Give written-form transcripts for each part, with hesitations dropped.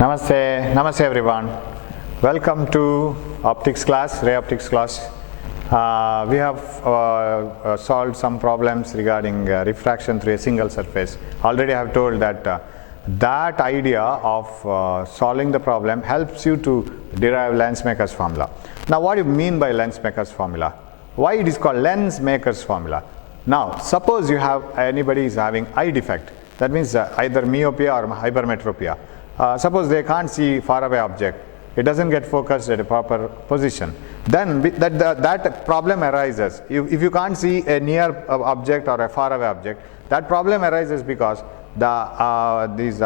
Namaste everyone. Welcome to optics class, ray optics class. We have solved some problems regarding refraction through a single surface. Already I have told that that idea of solving the problem helps you to derive lens maker's formula. Now what do you mean by lens maker's formula? Why it is called lens maker's formula? Now suppose you have anybody is having eye defect. That means either myopia or hypermetropia. Suppose they can't see far away object, it doesn't get focused at a proper position, then that problem arises. If you can't see a near object or a far away object, that problem arises because these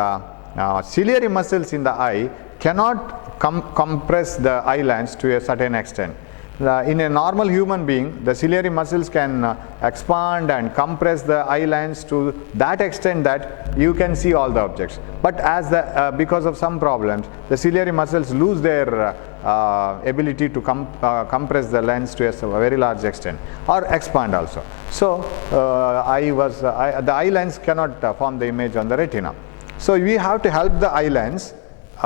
ciliary muscles in the eye cannot compress the eye lens to a certain extent. In a normal human being, the ciliary muscles can expand and compress the eye lens to that extent that you can see all the objects. But as because of some problems, the ciliary muscles lose their ability to compress the lens to a very large extent or expand also. So the eye lens cannot form the image on the retina. So we have to help the eye lens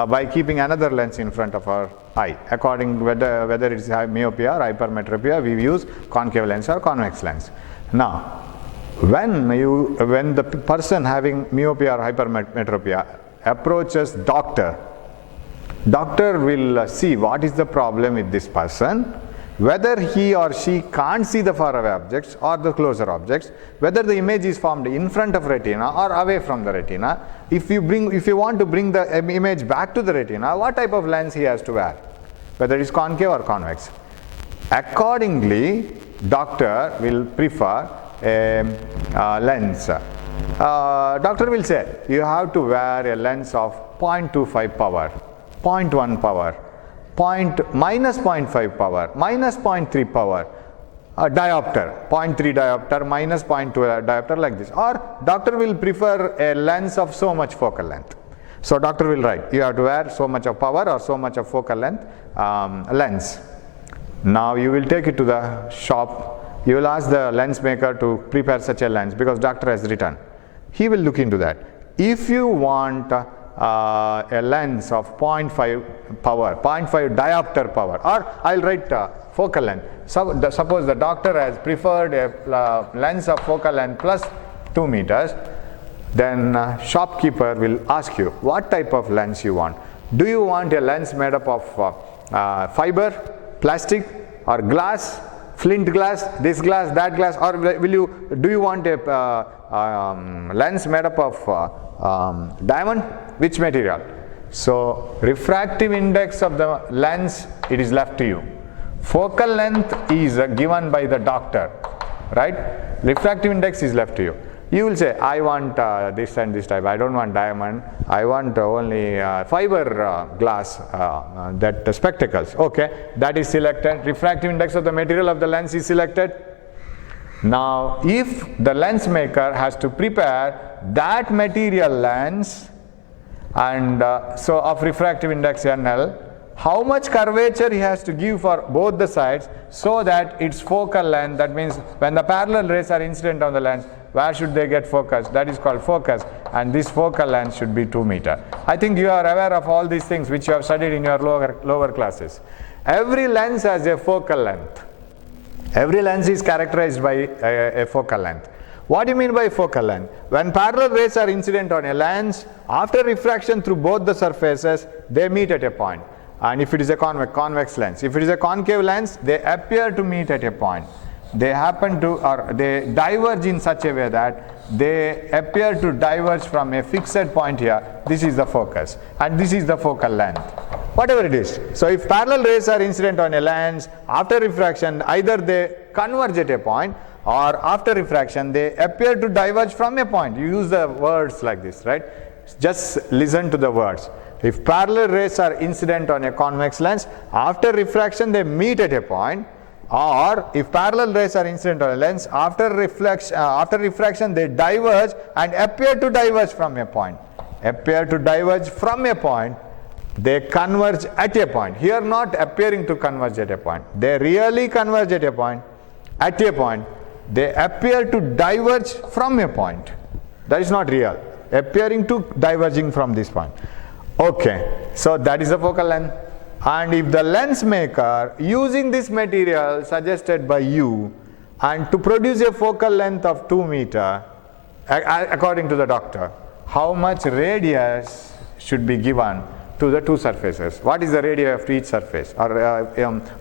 by keeping another lens in front of our eye. According whether it is myopia or hypermetropia, we use concave lens or convex lens. Now when the person having myopia or hypermetropia approaches doctor will see what is the problem with this person, whether he or she can't see the far away objects or the closer objects, whether the image is formed in front of retina or away from the retina. If you want to bring the image back to the retina, what type of lens he has to wear, whether it is concave or convex. Accordingly, doctor will prefer a lens. Doctor will say you have to wear a lens of 0.25 power, 0.1 power, minus 0.5 power, minus 0.3 power, diopter, 0.3 diopter, minus 0.2 diopter, like this. Or doctor will prefer a lens of so much focal length. So doctor will write, you have to wear so much of power or so much of focal length lens. Now you will take it to the shop. You will ask the lens maker to prepare such a lens because doctor has written. He will look into that. If you want a lens of 0.5 power, 0.5 diopter power, or I'll write focal length. So suppose the doctor has preferred a lens of focal length plus 2 meters, then shopkeeper will ask you what type of lens you want. Do you want a lens made up of fiber, plastic, or glass, flint glass, this glass, that glass, or do you want a lens made up of diamond? Which material? So refractive index of the lens, it is left to you. Focal length is given by the doctor, right? Refractive index is left to you. You will say, I want this and this type, I don't want diamond, I want only fiber glass, that spectacles. Okay, that is selected. Refractive index of the material of the lens is selected. Now if the lens maker has to prepare that material lens and so of refractive index NL, how much curvature he has to give for both the sides so that its focal length, that means when the parallel rays are incident on the lens, where should they get focused? That is called focus, and this focal length should be 2 meters. I think you are aware of all these things which you have studied in your lower classes. Every lens has a focal length. Every lens is characterized by a focal length. What do you mean by focal length? When parallel rays are incident on a lens, after refraction through both the surfaces, they meet at a point. And if it is a convex lens, if it is a concave lens, they appear to meet at a point. They happen to, or they diverge in such a way that they appear to diverge from a fixed point here. This is the focus, and this is the focal length, whatever it is. So if parallel rays are incident on a lens, after refraction, either they converge at a point, or after refraction, they appear to diverge from a point. You use the words like this, right? Just listen to the words. If parallel rays are incident on a convex lens, after refraction, they meet at a point. Or if parallel rays are incident on a lens, after refraction they diverge and appear to diverge from a point. Appear to diverge from a point, they converge at a point. Here not appearing to converge at a point. They really converge at a point. At a point, they appear to diverge from a point. That is not real. Appearing to diverging from this point. Okay, so that is the focal length. And if the lens maker using this material suggested by you and to produce a focal length of 2 meter according to the doctor, how much radius should be given to the two surfaces? What is the radius of each surface or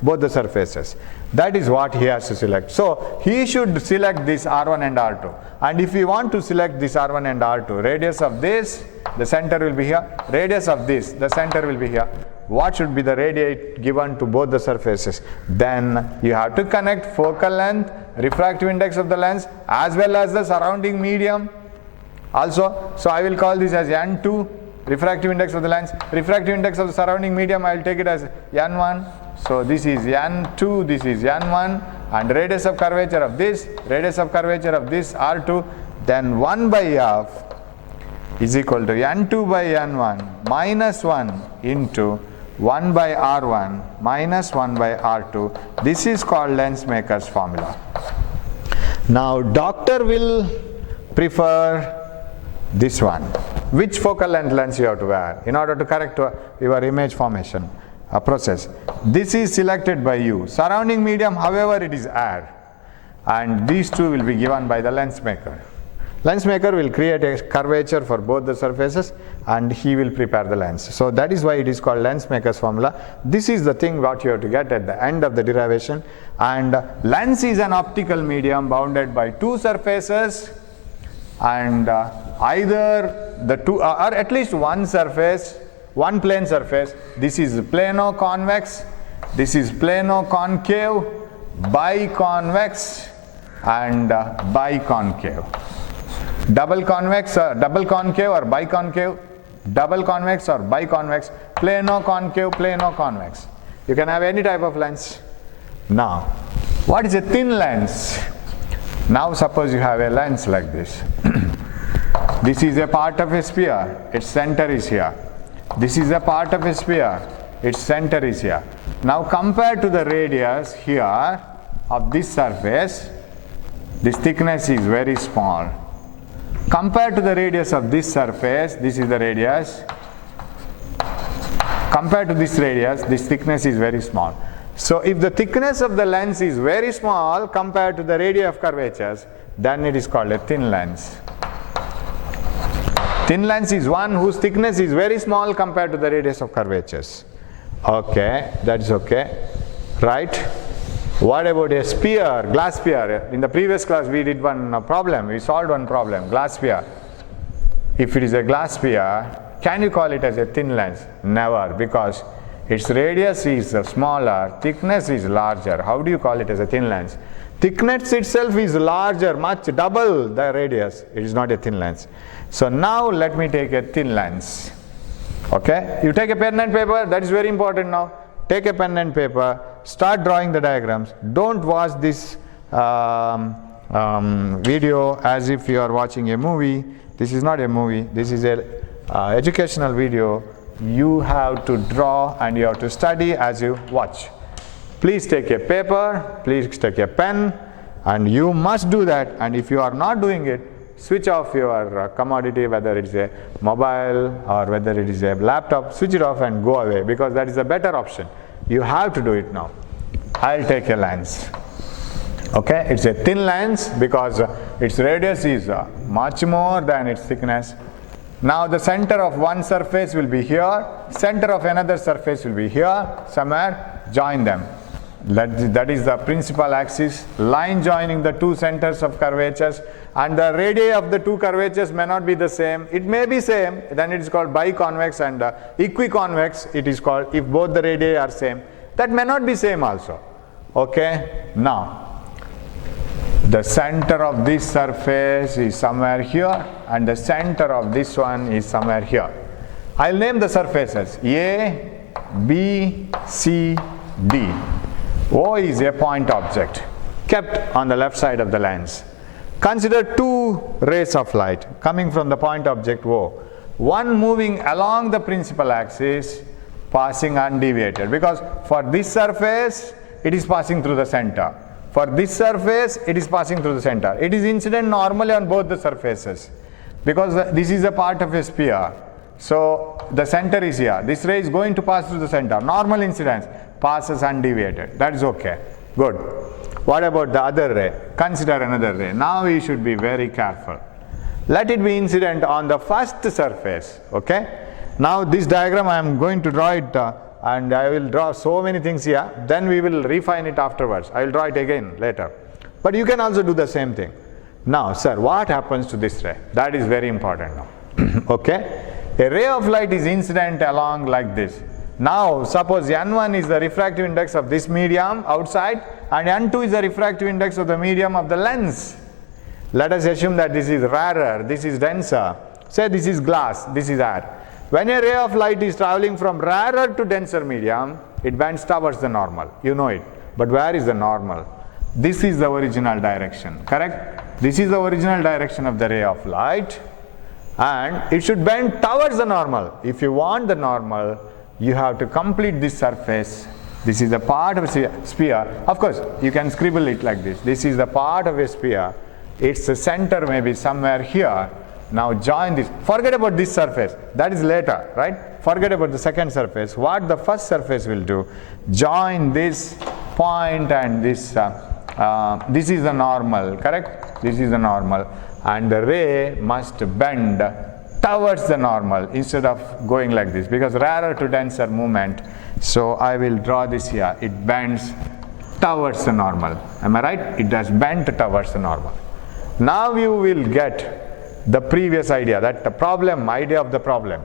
both the surfaces? That is what he has to select. So he should select this R1 and R2. And if we want to select this R1 and R2, radius of this, the center will be here. Radius of this, the center will be here. What should be the radii given to both the surfaces? Then you have to connect focal length, refractive index of the lens, as well as the surrounding medium also. So I will call this as N2, refractive index of the lens. Refractive index of the surrounding medium, I will take it as N1. So this is N2, this is N1, and radius of curvature of this, radius of curvature of this R2, then 1 by F is equal to N2 by N1 minus 1 into 1 by R1 minus 1 by R2. This is called lens maker's formula. Now doctor will prefer this one. Which focal length lens you have to wear in order to correct your image formation process. This is selected by you. Surrounding medium, however, it is air, and these two will be given by the lens maker. Lens maker will create a curvature for both the surfaces and he will prepare the lens. So that is why it is called lens maker's formula. This is the thing what you have to get at the end of the derivation. And lens is an optical medium bounded by two surfaces, and either the two or at least one surface, one plane surface. This is plano-convex, this is plano-concave, biconvex and biconcave. Double convex, double concave or biconcave, double convex or biconvex, plano-concave, plano-convex. You can have any type of lens. Now, what is a thin lens? Now suppose you have a lens like this. This is a part of a sphere, its center is here. This is a part of a sphere, its center is here. Now compared to the radius here of this surface, this thickness is very small. Compared to the radius of this surface, this is the radius. Compared to this radius, this thickness is very small. So if the thickness of the lens is very small compared to the radii of curvatures, then it is called a thin lens. Thin lens is one whose thickness is very small compared to the radius of curvatures. Okay, that's okay, right? What about a sphere, glass sphere? In the previous class we did one problem, we solved one problem, glass sphere. If it is a glass sphere, can you call it as a thin lens? Never, because its radius is smaller, thickness is larger. How do you call it as a thin lens? Thickness itself is larger, much double the radius. It is not a thin lens. So now let me take a thin lens. Okay, you take a pen and paper, that is very important now. Take a pen and paper, start drawing the diagrams. Don't watch this video as if you are watching a movie. This is not a movie, this is a educational video. You have to draw and you have to study as you watch. Please take a paper, please take a pen, and you must do that. And if you are not doing it, switch off your commodity, whether it is a mobile or whether it is a laptop, switch it off and go away, because that is a better option. You have to do it now. I'll take a lens. Okay, it's a thin lens because its radius is much more than its thickness. Now the center of one surface will be here, center of another surface will be here, somewhere, join them. That is the principal axis, line joining the two centers of curvatures, and the radii of the two curvatures may not be the same. It may be same, then it is called biconvex, and equiconvex it is called if both the radii are same. That may not be same also. Okay, now the center of this surface is somewhere here and the center of this one is somewhere here. I'll name the surfaces A, B, C, D. O is a point object kept on the left side of the lens. Consider two rays of light coming from the point object O. One moving along the principal axis, passing undeviated, because for this surface it is passing through the center. For this surface it is passing through the center. It is incident normally on both the surfaces because this is a part of a sphere. So the center is here. This ray is going to pass through the center. Normal incidence passes undeviated. That is okay. Good. What about the other ray? Consider another ray. Now we should be very careful. Let it be incident on the first surface. Okay. Now this diagram I am going to draw it and I will draw so many things here. Then we will refine it afterwards. I will draw it again later. But you can also do the same thing. Now, sir, what happens to this ray? That is very important now. Okay. A ray of light is incident along like this. Now, suppose N1 is the refractive index of this medium outside and N2 is the refractive index of the medium of the lens. Let us assume that this is rarer, this is denser. Say this is glass, this is air. When a ray of light is traveling from rarer to denser medium, it bends towards the normal. You know it. But where is the normal? This is the original direction, correct? This is the original direction of the ray of light. And it should bend towards the normal. If you want the normal, you have to complete this surface. This is the part of a sphere. Of course, you can scribble it like this. This is the part of a sphere. Its center may be somewhere here. Now join this. Forget about this surface. That is later, right? Forget about the second surface. What the first surface will do, join this point and this. This is the normal, correct? This is the normal. And the ray must bend towards the normal instead of going like this, because rarer to denser movement. So I will draw this here. It bends towards the normal. Am I right? It does bend towards the normal. Now you will get the previous idea, that the problem, idea of the problem.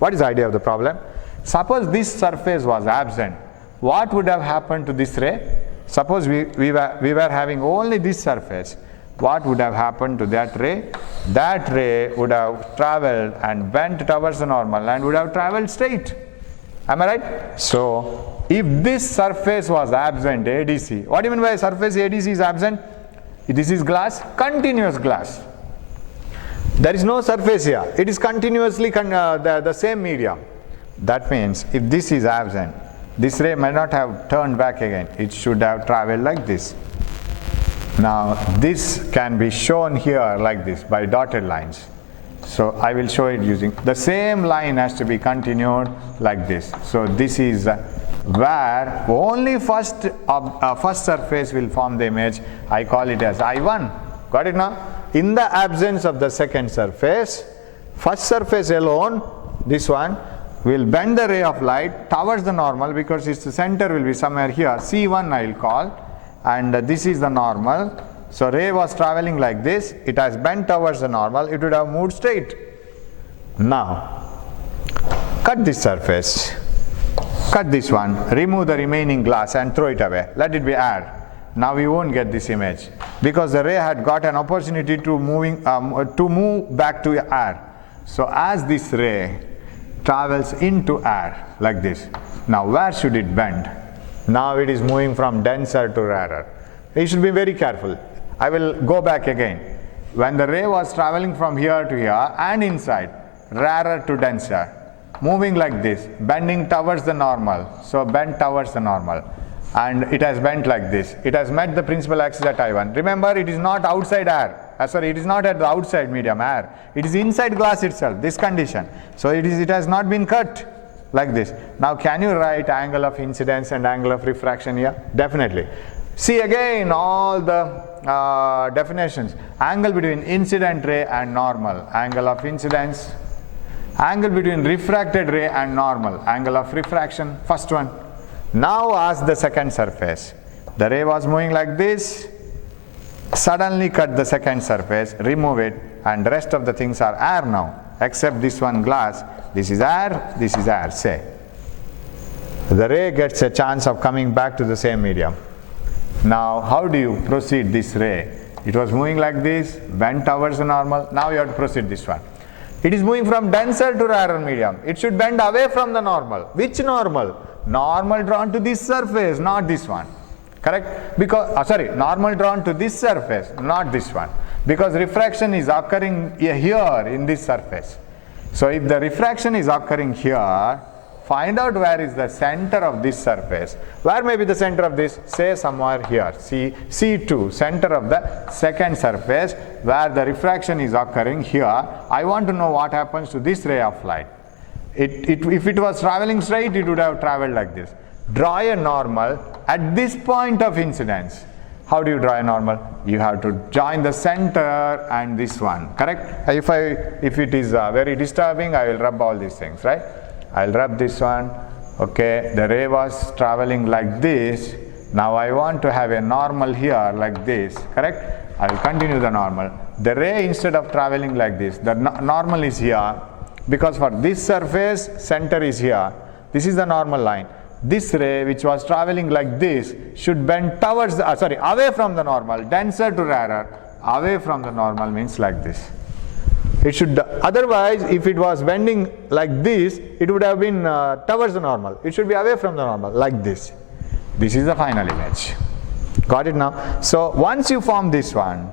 What is the idea of the problem? Suppose this surface was absent. What would have happened to this ray? Suppose we were having only this surface. What would have happened to that ray? That ray would have traveled and bent towards the normal and would have traveled straight. Am I right? So, if this surface was absent, ADC, what do you mean by surface ADC is absent? This is glass, continuous glass. There is no surface here. It is continuously the same medium. That means, if this is absent, this ray might not have turned back again. It should have traveled like this. Now this can be shown here like this by dotted lines. So I will show it using the same line has to be continued like this. So this is where only first surface will form the image. I call it as I1. Got it now? In the absence of the second surface, first surface alone, this one, will bend the ray of light towards the normal because its center will be somewhere here. C1 I will call. And this is the normal. So ray was traveling like this. It has bent towards the normal. It would have moved straight. Now, cut this surface. Cut this one. Remove the remaining glass and throw it away. Let it be air. Now we won't get this image because the ray had got an opportunity to move back to air. So as this ray travels into air like this, now where should it bend? Now it is moving from denser to rarer. You should be very careful. I will go back again. When the ray was traveling from here to here and inside, rarer to denser, moving like this, bending towards the normal. So bent towards the normal. And it has bent like this. It has met the principal axis at I1. Remember, it is not outside air. Sorry, it is not at the outside medium air. It is inside glass itself, this condition. So it has not been cut. Like this. Now can you write angle of incidence and angle of refraction here? Definitely. See again all the definitions. Angle between incident ray and normal. Angle of incidence. Angle between refracted ray and normal. Angle of refraction. First one. Now ask the second surface. The ray was moving like this. Suddenly cut the second surface. Remove it. And the rest of the things are air now. Except this one glass. This is air, say. The ray gets a chance of coming back to the same medium. Now, how do you proceed this ray? It was moving like this, bent towards the normal. Now you have to proceed this one. It is moving from denser to rarer medium. It should bend away from the normal. Which normal? Normal drawn to this surface, not this one. Correct? Because, normal drawn to this surface, not this one. Because refraction is occurring here in this surface. So if the refraction is occurring here, find out where is the center of this surface. Where may be the center of this? Say somewhere here. C2, center of the second surface, where the refraction is occurring here. I want to know what happens to this ray of light. If it was traveling straight, it would have traveled like this. Draw a normal at this point of incidence. How do you draw a normal? You have to join the center and this one, correct? If it is very disturbing, I will rub all these things, right? I'll rub this one. Okay, the ray was traveling like this. Now I want to have a normal here like this, correct? I will continue the normal. The ray, instead of traveling like this, the normal is here, because for this surface, center is here. This is the normal line. This ray, which was traveling like this, should bend towards the, away from the normal, denser to rarer. Away from the normal means like this. It should, otherwise, if it was bending like this, it would have been towards the normal. It should be away from the normal, like this. This is the final image. Got it now? So once you form this one,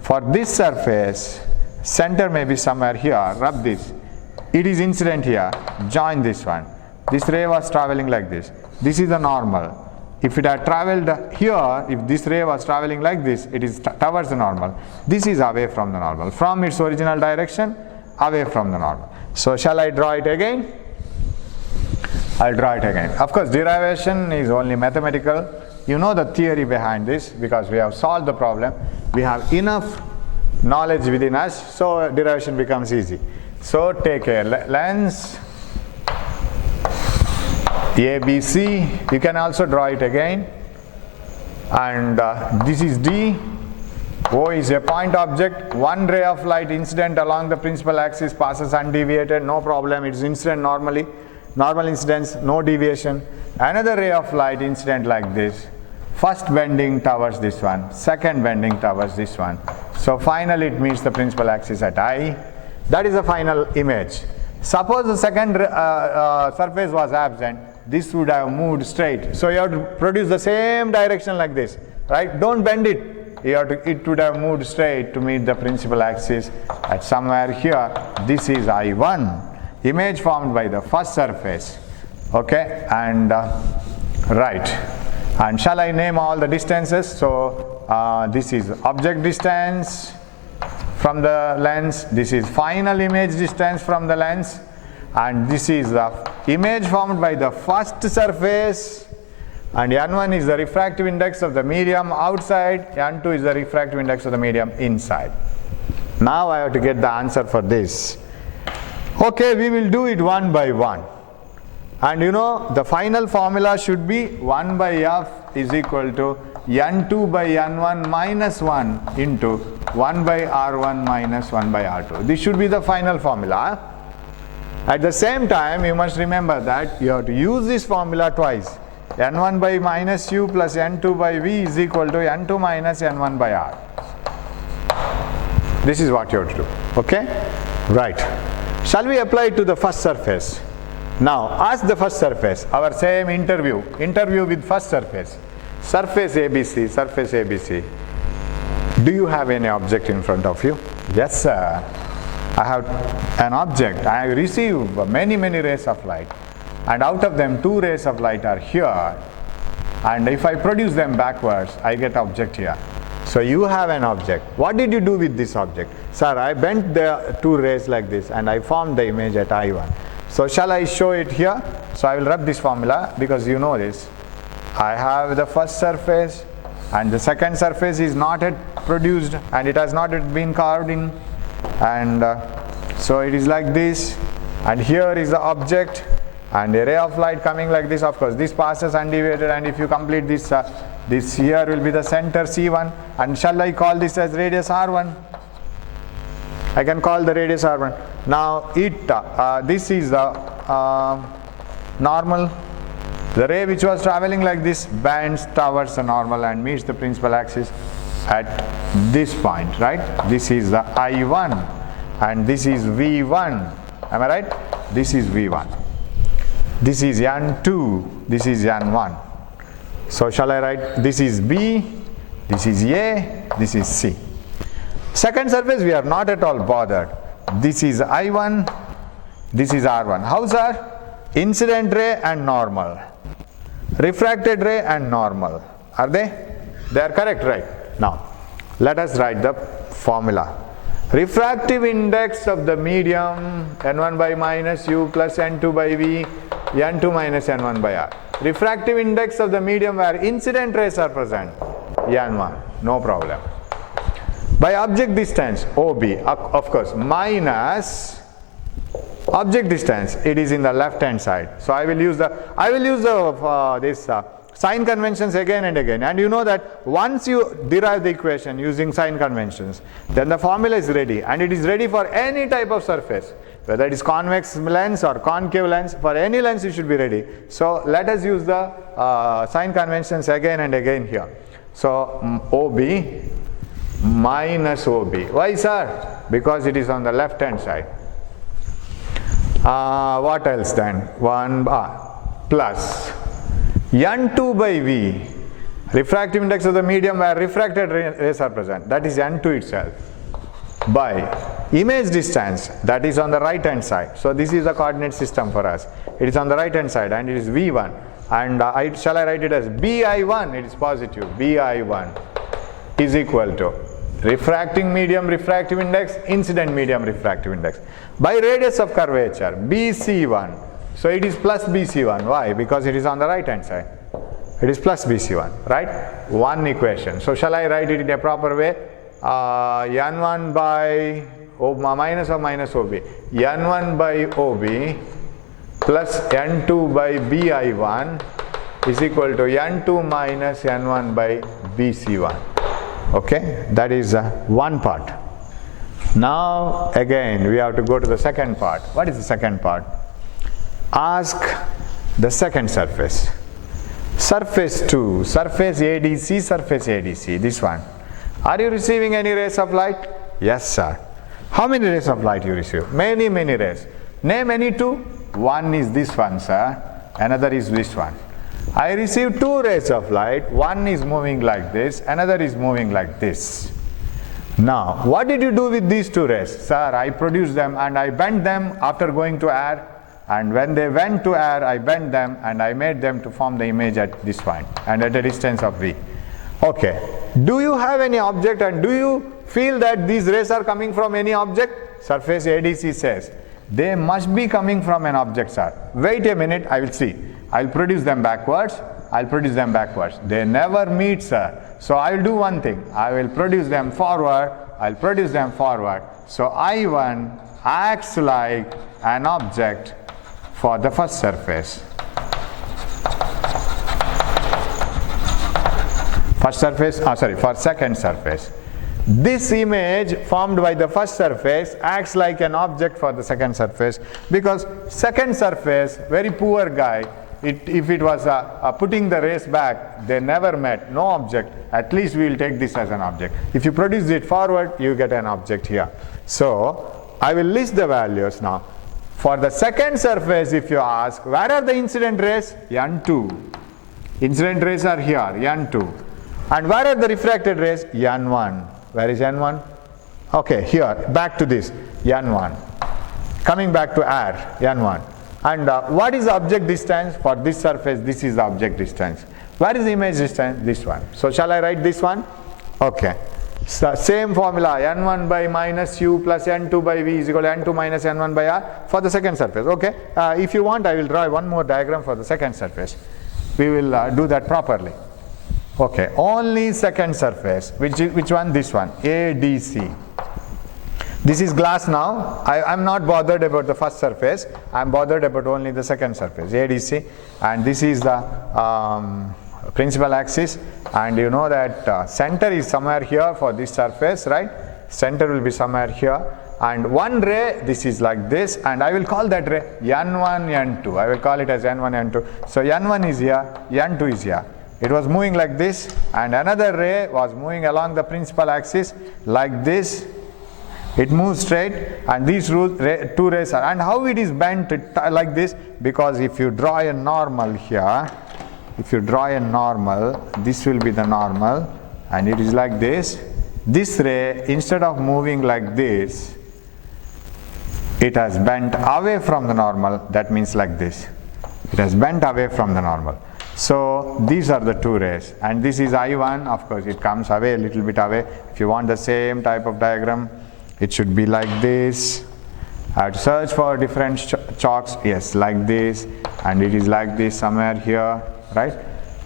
for this surface, center may be somewhere here, rub this. It is incident here, join this one. This ray was traveling like this. This is the normal. If it had traveled here, if this ray was traveling like this, it is towards the normal. This is away from the normal. From its original direction, away from the normal. So shall I draw it again? I'll draw it again. Of course, derivation is only mathematical. You know the theory behind this because we have solved the problem. We have enough knowledge within us, so derivation becomes easy. So take a lens ABC. You can also draw it again. And this is D. O is a point object. One ray of light incident along the principal axis passes undeviated, no problem. It is incident normally. Normal incidence, no deviation. Another ray of light incident like this. First bending towards this one, second bending towards this one. So finally it meets the principal axis at I. That is the final image. Suppose the second surface was absent, this would have moved straight. So you have to produce the same direction like this, right? Don't bend it. It would have moved straight to meet the principal axis at somewhere here. This is I1, image formed by the first surface. Okay, and right. And shall I name all the distances? So this is object distance from the lens. This is final image distance from the lens. And this is the image formed by the first surface. And N1 is the refractive index of the medium outside. N2 is the refractive index of the medium inside. Now I have to get the answer for this. Okay, we will do it one by one. And you know, the final formula should be 1 by F is equal to N2 by N1 minus 1 into 1 by R1 minus 1 by R2. This should be the final formula. At the same time, you must remember that you have to use this formula twice. N1 by minus U plus N2 by V is equal to N2 minus N1 by R. This is what you have to do. Okay? Right. Shall we apply it to the first surface? Now, ask the first surface, our same interview with first surface. Surface ABC. Do you have any object in front of you? Yes, sir. I have an object. I receive many rays of light. And out of them, 2 rays of light are here. And if I produce them backwards, I get object here. So you have an object. What did you do with this object? Sir, I bent the 2 rays like this and I formed the image at I1. So shall I show it here? So I will rub this formula because you know this. I have the first surface and the second surface is not yet produced and it has not yet been carved in. And so it is like this. And here is the object and a ray of light coming like this. Of course, this passes undeviated, and if you complete this, this here will be the center C1. And shall I call this as radius R1? I can call the radius R1. Now this is the normal. The ray which was traveling like this bends towards the normal and meets the principal axis at this point, right? This is the I1 and this is V1. Am I right? This is V1. This is N2. This is N1. So shall I write this is B, this is A, this is C. Second surface we are not at all bothered. This is I1, this is R1. How, sir? Incident ray and normal. Refracted ray and normal. Are they? They are correct, right? Now, let us write the formula. Refractive index of the medium n1 by minus u plus n2 by v, n2 minus n1 by r. Refractive index of the medium where incident rays are present, n1, no problem. By object distance, OB, of course, minus object distance, it is in the left hand side. So I will use this sign conventions again and again, and you know that once you derive the equation using sign conventions, then the formula is ready, and it is ready for any type of surface, whether it is convex lens or concave lens. For any lens it should be ready. So let us use the sign conventions again and again here. So OB minus OB. Why, sir? Because it is on the left hand side. What else then? 1 plus n2 by v, refractive index of the medium where refracted rays are present, that is n2 itself, by image distance, that is on the right hand side. So this is the coordinate system for us. It is on the right hand side and it is v1, and shall I write it as bi1? It is positive. bi1 is equal to refracting medium refractive index, incident medium refractive index, by radius of curvature bc1. So it is plus bc1. Why? Because it is on the right hand side. It is plus bc1, right? One equation. So shall I write it in a proper way? n1 by minus or minus OB, n1 by OB plus n2 by bi1 is equal to n2 minus n1 by bc1. Okay, that is one part. Now again we have to go to the second part. What is the second part? Ask the second surface. Surface 2, surface ADC, surface ADC, this one. Are you receiving any rays of light? Yes, sir. How many rays of light you receive? Many, many rays. Name any two. One is this one, sir. Another is this one. I receive 2 rays of light. One is moving like this, another is moving like this. Now, what did you do with these 2 rays? Sir, I produced them and I bent them after going to air. And when they went to air, I bent them and I made them to form the image at this point and at a distance of v. Okay. Do you have any object and do you feel that these rays are coming from any object? Surface ADC says they must be coming from an object, sir. Wait a minute, I will see. I'll produce them backwards. I'll produce them backwards. They never meet, sir. So I'll do one thing. I will produce them forward. I'll produce them forward. So I1 acts like an object for the first surface. For second surface. This image formed by the first surface acts like an object for the second surface, because second surface, very poor guy, if it was putting the rays back, they never met, no object. At least we will take this as an object. If you produce it forward, you get an object here. So I will list the values now. For the second surface, if you ask, where are the incident rays? n2. Incident rays are here, n2. And where are the refracted rays? n1. Where is n1? Okay, here, back to this, n1. Coming back to air, n1. And what is the object distance? For this surface, this is the object distance. Where is the image distance? This one. So shall I write this one? Okay. So same formula, n1 by minus u plus n2 by v is equal to n2 minus n1 by r for the second surface. Okay. If you want, I will draw one more diagram for the second surface. We will do that properly. Okay. Only second surface. Which one? This one. ADC. This is glass now. I am not bothered about the first surface. I am bothered about only the second surface, ADC. And this is the principal axis. And you know that center is somewhere here for this surface, right? Center will be somewhere here. And one ray, this is like this. And I will call that ray n1, n2. I will call it as n1, n2. So n1 is here, n2 is here. It was moving like this. And another ray was moving along the principal axis like this. It moves straight, and these 2 rays are, and how it is bent like this, because if you draw a normal here, if you draw a normal, this will be the normal, and it is like this. This ray, instead of moving like this, it has bent away from the normal. That means like this. It has bent away from the normal. So these are the 2 rays, and this is I1. Of course, it comes away a little bit away. If you want the same type of diagram, It should be like this. I have to search for different chalks. Yes, like this, and it is like this somewhere here, right?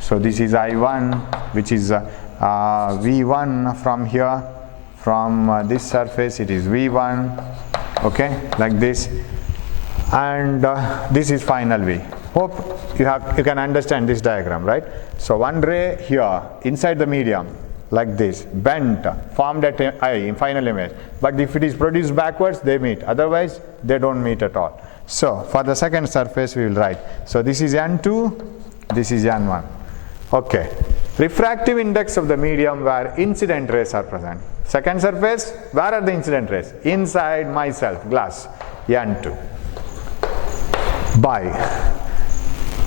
So this is I1, which is V1 from here. From this surface, it is V1. Okay, like this, and this is final V. Hope you can understand this diagram, right? So one ray here inside the medium, like this, bent, formed at I in final image. But if it is produced backwards, they meet. Otherwise, they don't meet at all. So for the second surface, we will write. So this is N2, this is N1. Okay. Refractive index of the medium where incident rays are present. Second surface, where are the incident rays? Inside myself, glass, N2. By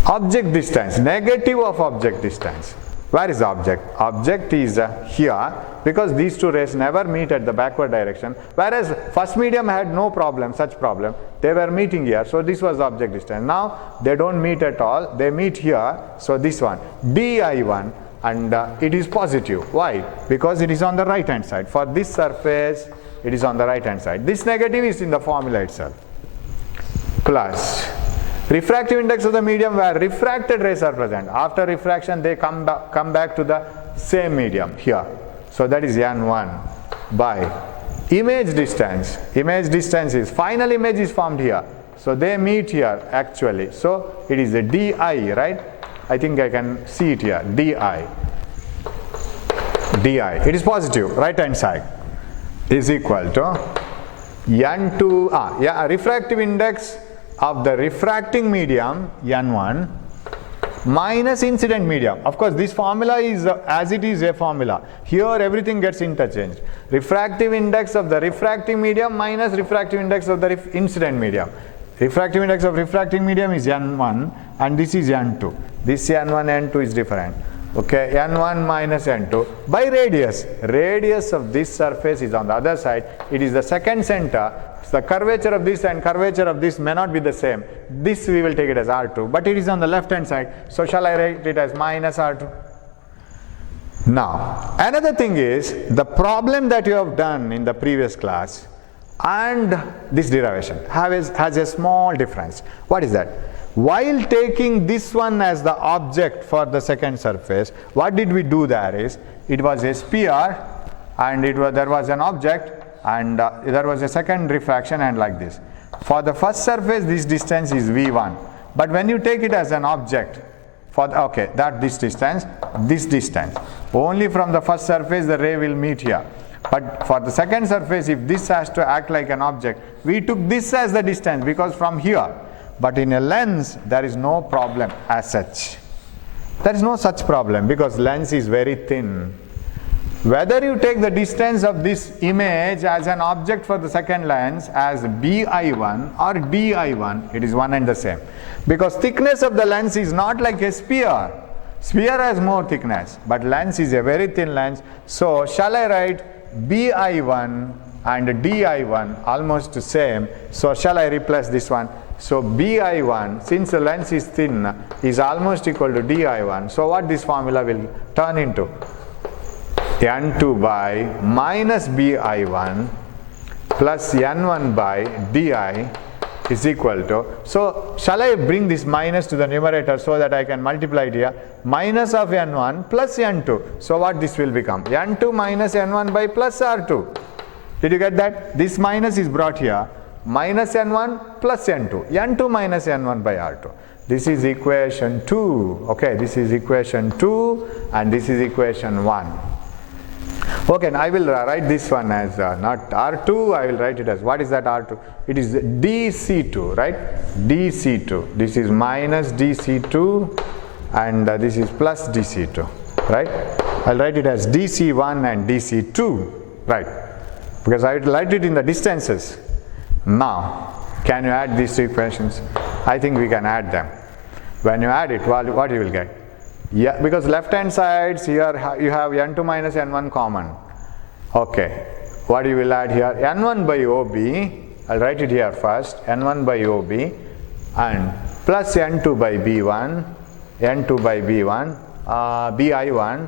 object distance, negative of object distance. Where is the object? Object is here, because these two rays never meet at the backward direction, whereas first medium had no problem, such problem. They were meeting here, so this was the object distance. Now they don't meet at all, they meet here, so this one, di1, and it is positive. Why? Because it is on the right hand side. For this surface, it is on the right hand side. This negative is in the formula itself. Plus refractive index of the medium where refracted rays are present. After refraction, they come back to the same medium here. So that is N1 by image distance. Image distance is, final image is formed here. So they meet here actually. So it is a di, right? I think I can see it here, di. It is positive, right hand side, is equal to N2, refractive index of the refracting medium, N1, minus incident medium. Of course, this formula is as it is a formula. Here everything gets interchanged. Refractive index of the refracting medium minus refractive index of the incident medium. Refractive index of refracting medium is N1 and this is N2. This N1, N2 is different. Okay, N1 minus N2 by radius. Radius of this surface is on the other side. It is the second center. So the curvature of this and curvature of this may not be the same. This we will take it as R2, but it is on the left hand side. So shall I write it as minus R2? Now, another thing is the problem that you have done in the previous class and this derivation has a small difference. What is that? While taking this one as the object for the second surface, what did we do there is, it was a sphere and there was an object and there was a second refraction and like this. For the first surface, this distance is V1. But when you take it as an object, this distance, only from the first surface the ray will meet here. But for the second surface, if this has to act like an object, we took this as the distance because from here. But in a lens, there is no problem as such. There is no such problem because lens is very thin. Whether you take the distance of this image as an object for the second lens as bi1 or di1, it is one and the same. Because thickness of the lens is not like a sphere. Sphere has more thickness, but lens is a very thin lens. So shall I write bi1 and di1 almost the same? So shall I replace this one? So bi1, since the lens is thin, is almost equal to di1. So what this formula will turn into? N2 by minus bi1 plus N1 by di is equal to, so shall I bring this minus to the numerator so that I can multiply it here? Minus of N1 plus N2. So what this will become? N2 minus N1 by plus R2. Did you get that? This minus is brought here. Minus N1 plus N2. N2 minus N1 by R2. This is equation 2. Okay, this is equation 2 and this is equation 1. Okay, and I will write this one as not R2, I will write it as, what is that R2? It is DC2, right? DC2. This is minus DC2 and this is plus DC2, right? I'll write it as DC1 and DC2, right? Because I will write it in the distances. Now, can you add these two equations? I think we can add them. When you add it, what you will get? Yeah, because left hand sides here you have N2 minus N1 common. Okay, what you will add here? N1 by OB, I'll write it here first, N1 by OB and plus N2 by B1, N2 by B1, BI1,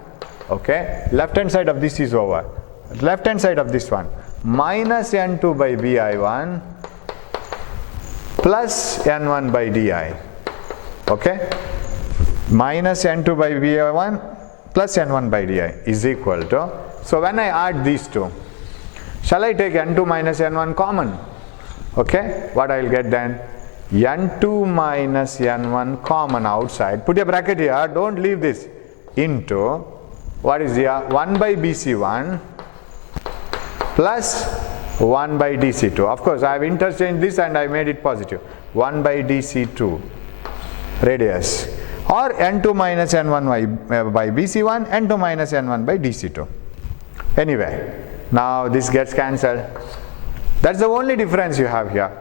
okay. Left hand side of this is over. Left hand side of this one, minus n2 by bi1 plus n1 by di. Okay? Minus n2 by bi1 plus n1 by di is equal to, so when I add these two, shall I take n2 minus n1 common? Okay? What I will get then? n2 minus n1 common outside. Put a bracket here, don't leave this, into, what is here? 1 by bc1 plus 1 by dc2. Of course, I have interchanged this and I made it positive. 1 by dc2 radius, or n2 minus n1 by bc1, n2 minus n1 by dc2. Anyway, now this gets cancelled. That's the only difference you have here.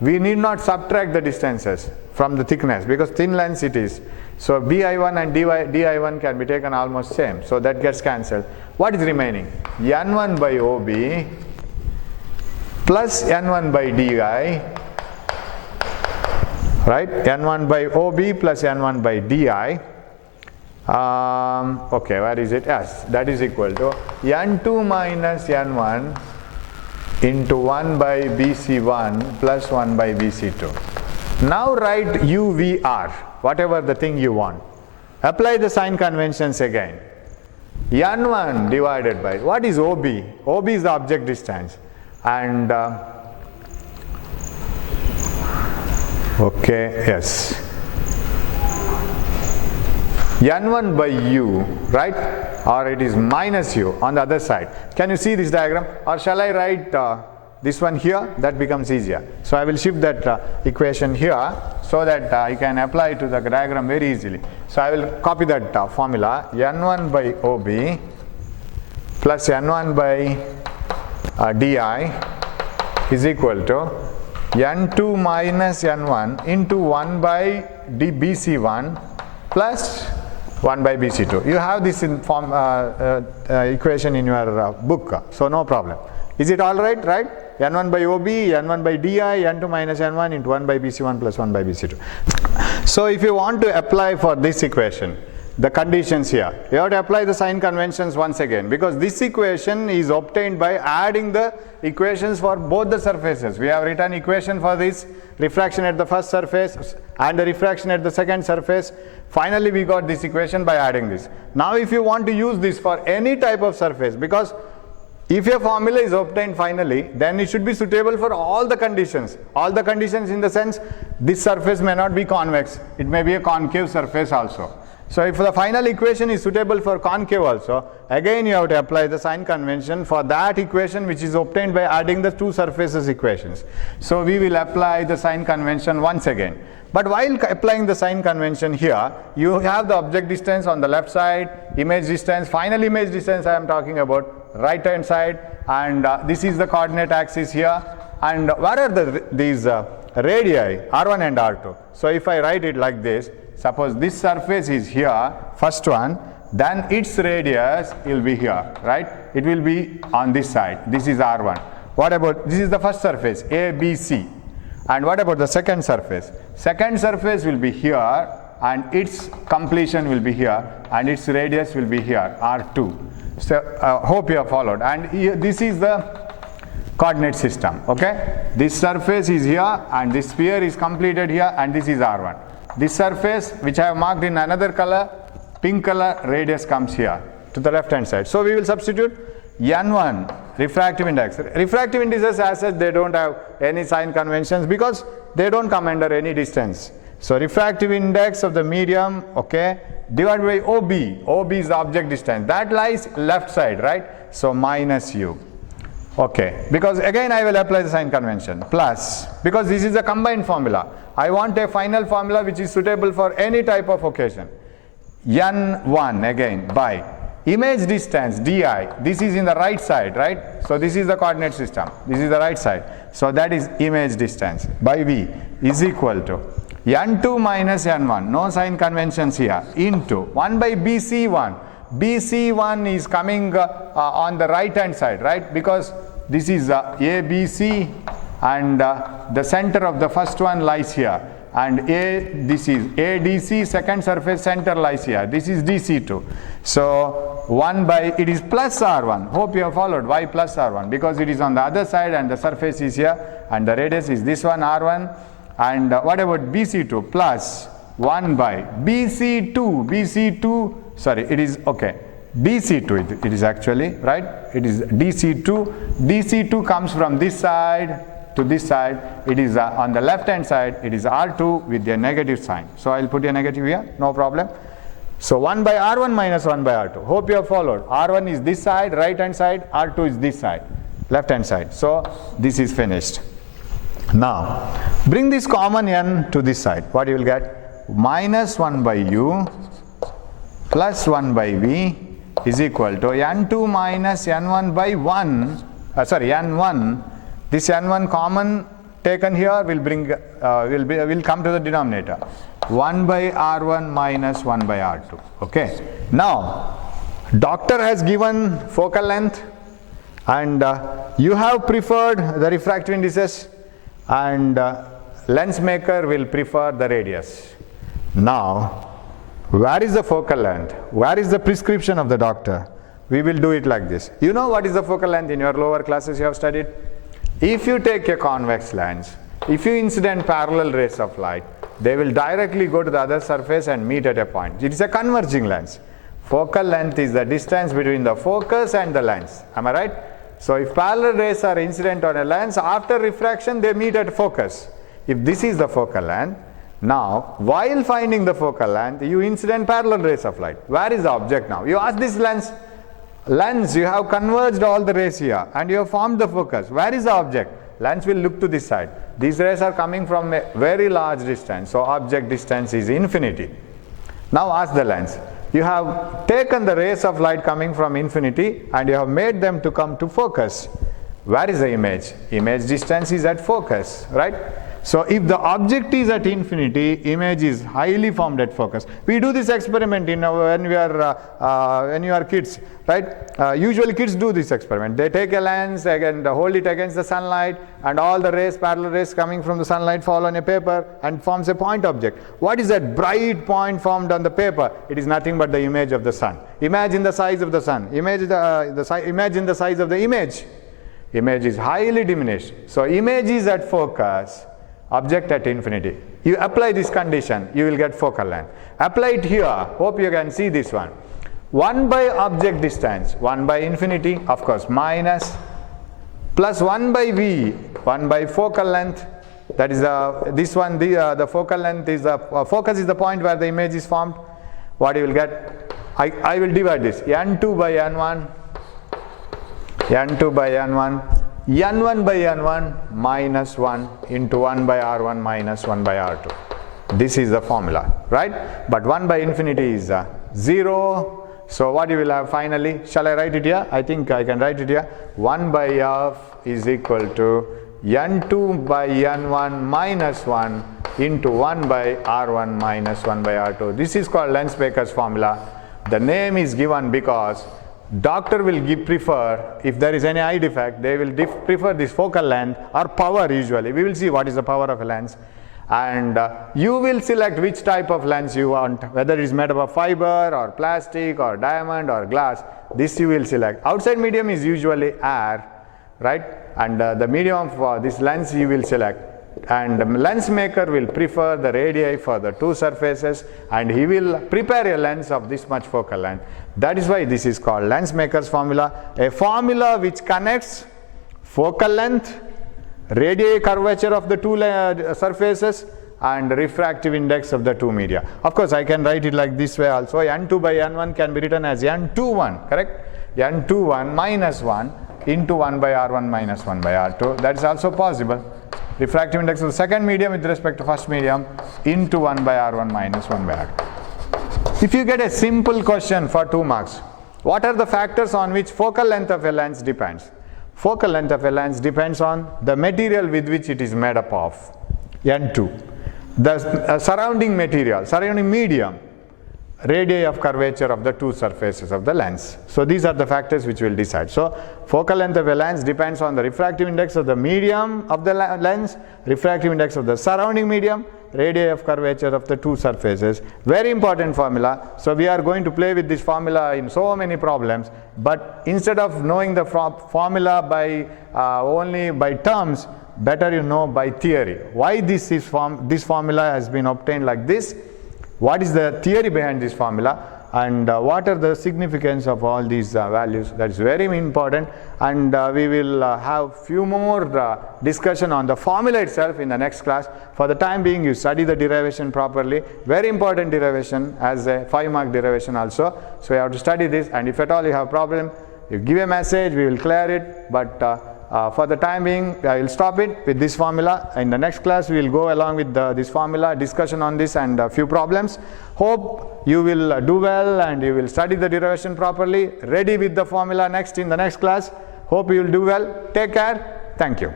We need not subtract the distances from the thickness because thin lens it is. So bi1 and di1 can be taken almost same. So that gets cancelled. What is remaining? n1 by ob plus n1 by di, right? n1 by ob plus n1 by di. Okay, where is it? Yes, that is equal to n2 minus n1 into 1 by bc1 plus 1 by bc2. Now write uvr, whatever the thing you want. Apply the sign conventions again. n1 divided by, what is ob? Ob is the object distance. And okay, yes, n1 by u, right? Or it is minus u on the other side. Can you see this diagram? Or shall I write this one here? That becomes easier. So I will shift that equation here so that you can apply to the diagram very easily. So I will copy that formula. n1 by ob plus n1 by di is equal to n2 minus n1 into 1 by bc1 plus 1 by bc2. You have this in form equation in your book, so no problem. Is it all right? Right? n1 by ob, n1 by di, n2 minus n1 into 1 by bc1 plus 1 by bc2. So if you want to apply for this equation the conditions here, you have to apply the sign conventions once again, because this equation is obtained by adding the equations for both the surfaces. We have written equation for this refraction at the first surface and the refraction at the second surface. Finally we got this equation by adding this. Now if you want to use this for any type of surface, because if your formula is obtained finally, then it should be suitable for all the conditions. All the conditions in the sense, this surface may not be convex, it may be a concave surface also. So if the final equation is suitable for concave also, again you have to apply the sign convention for that equation which is obtained by adding the two surfaces equations. So we will apply the sign convention once again. But while applying the sign convention here, you have the object distance on the left side, image distance, final image distance I am talking about, right hand side, and this is the coordinate axis here. And what are these radii, r1 and r2? So if I write it like this, suppose this surface is here, first one, then its radius will be here, right? It will be on this side. This is r1. What about, this is the first surface, ABC. And what about the second surface? Second surface will be here and its completion will be here and its radius will be here, r2. So hope you have followed. And here, this is the coordinate system, okay? This surface is here and this sphere is completed here and this is r1. This surface which I have marked in another color, pink color, radius comes here to the left hand side. So we will substitute n1 refractive index. Refractive indices as such, they don't have any sign conventions because they don't come under any distance. So refractive index of the medium, okay, divided by OB. OB is the object distance. That lies left side, right? So minus u. Okay, because again I will apply the sign convention, plus, because this is a combined formula. I want a final formula which is suitable for any type of occasion. n1 again by image distance di, this is in the right side, right? So this is the coordinate system, this is the right side. So that is image distance by v is equal to n2 minus n1, no sign conventions here, into 1 by bc1. bc1 is coming on the right hand side, right? Because this is ABC and the center of the first one lies here, and this is ADC, second surface center lies here. This is DC2. So 1 by, it is plus R1. Hope you have followed. Why plus R1? Because it is on the other side and the surface is here and the radius is this one, R1. And what about BC2? Plus 1 by BC2, sorry, it is, okay, DC2 it is actually, right? It is DC2. DC2 comes from this side to this side. It is on the left hand side, it is R2 with a negative sign. So I'll put a negative here, no problem. So 1 by R1 minus 1 by R2. Hope you have followed. R1 is this side, right hand side, R2 is this side, left hand side. So this is finished. Now bring this common n to this side. What you will get? Minus 1 by u plus 1 by v is equal to n2 minus n1 by 1, n1. This n1 common taken here will bring will come to the denominator. 1 by R1 minus 1 by R2. Okay. Now, doctor has given focal length and you have preferred the refractive indices and lens maker will prefer the radius. Now, where is the focal length? Where is the prescription of the doctor? We will do it like this. You know what is the focal length in your lower classes you have studied? If you take a convex lens, if you incident parallel rays of light, they will directly go to the other surface and meet at a point. It is a converging lens. Focal length is the distance between the focus and the lens. Am I right? So if parallel rays are incident on a lens, after refraction they meet at focus. If this is the focal length, now while finding the focal length, you incident parallel rays of light. Where is the object now? You ask this lens, you have converged all the rays here and you have formed the focus. Where is the object? Lens will look to this side. These rays are coming from a very large distance, so object distance is infinity. Now ask the lens. You have taken the rays of light coming from infinity and you have made them to come to focus. Where is the image? Image distance is at focus, right? So if the object is at infinity, image is highly formed at focus. We do this experiment when you are kids, right? Usually kids do this experiment. They take a lens and hold it against the sunlight and all the rays, parallel rays coming from the sunlight fall on a paper and forms a point object. What is that bright point formed on the paper? It is nothing but the image of the sun. Imagine the size of the sun. Imagine the size of the image. Image is highly diminished. So image is at focus, object at infinity. You apply this condition, you will get focal length. Apply it here. Hope you can see this one. 1 by object distance, 1 by infinity, of course, minus, plus 1 by v, 1 by focal length. That is this one, the focal length is the focus is the point where the image is formed. What you will get? I will divide this. n2 by n1, n2 by n1, n1 by n1 minus 1 into 1 by r1 minus 1 by r2. This is the formula, right? But 1 by infinity is 0. So what you will have finally, shall I write it here? I think I can write it here. 1 by f is equal to n2 by n1 minus 1 into 1 by r1 minus 1 by r2. This is called Lens-Baker's formula. The name is given because doctor will prefer, if there is any eye defect, they will prefer this focal length or power usually. We will see what is the power of a lens. And you will select which type of lens you want, whether it is made up of fiber or plastic or diamond or glass. This you will select. Outside medium is usually air, right? And the medium for this lens you will select. And the lens maker will prefer the radii for the two surfaces and he will prepare a lens of this much focal length. That is why this is called lens maker's formula, a formula which connects focal length, radii curvature of the two surfaces and refractive index of the two media. Of course, I can write it like this way also. n2 by n1 can be written as n21, correct? n21 minus 1 into 1 by r1 minus 1 by r2. That is also possible. Refractive index of the second medium with respect to first medium into 1 by r1 minus 1 by r2. If you get a simple question for 2 marks, what are the factors on which focal length of a lens depends? Focal length of a lens depends on the material with which it is made up of, n2. The surrounding material, surrounding medium, radii of curvature of the two surfaces of the lens. So these are the factors which will decide. So focal length of a lens depends on the refractive index of the medium of the lens, refractive index of the surrounding medium, radii of curvature of the two surfaces. Very important formula. So we are going to play with this formula in so many problems, but instead of knowing the formula by only by terms, better you know by theory. Why this formula has been obtained like this, what is the theory behind this formula, and what are the significance of all these values. That is very important, and we will have few more discussion on the formula itself in the next class. For the time being, you study the derivation properly. Very important derivation, as a 5-mark derivation also. So you have to study this, and if at all you have problem, you give a message, we will clear it. But for the time being, I will stop it with this formula. In the next class, we will go along with this formula, discussion on this, and a few problems. Hope you will do well and you will study the derivation properly. Ready with the formula in the next class. Hope you will do well. Take care. Thank you.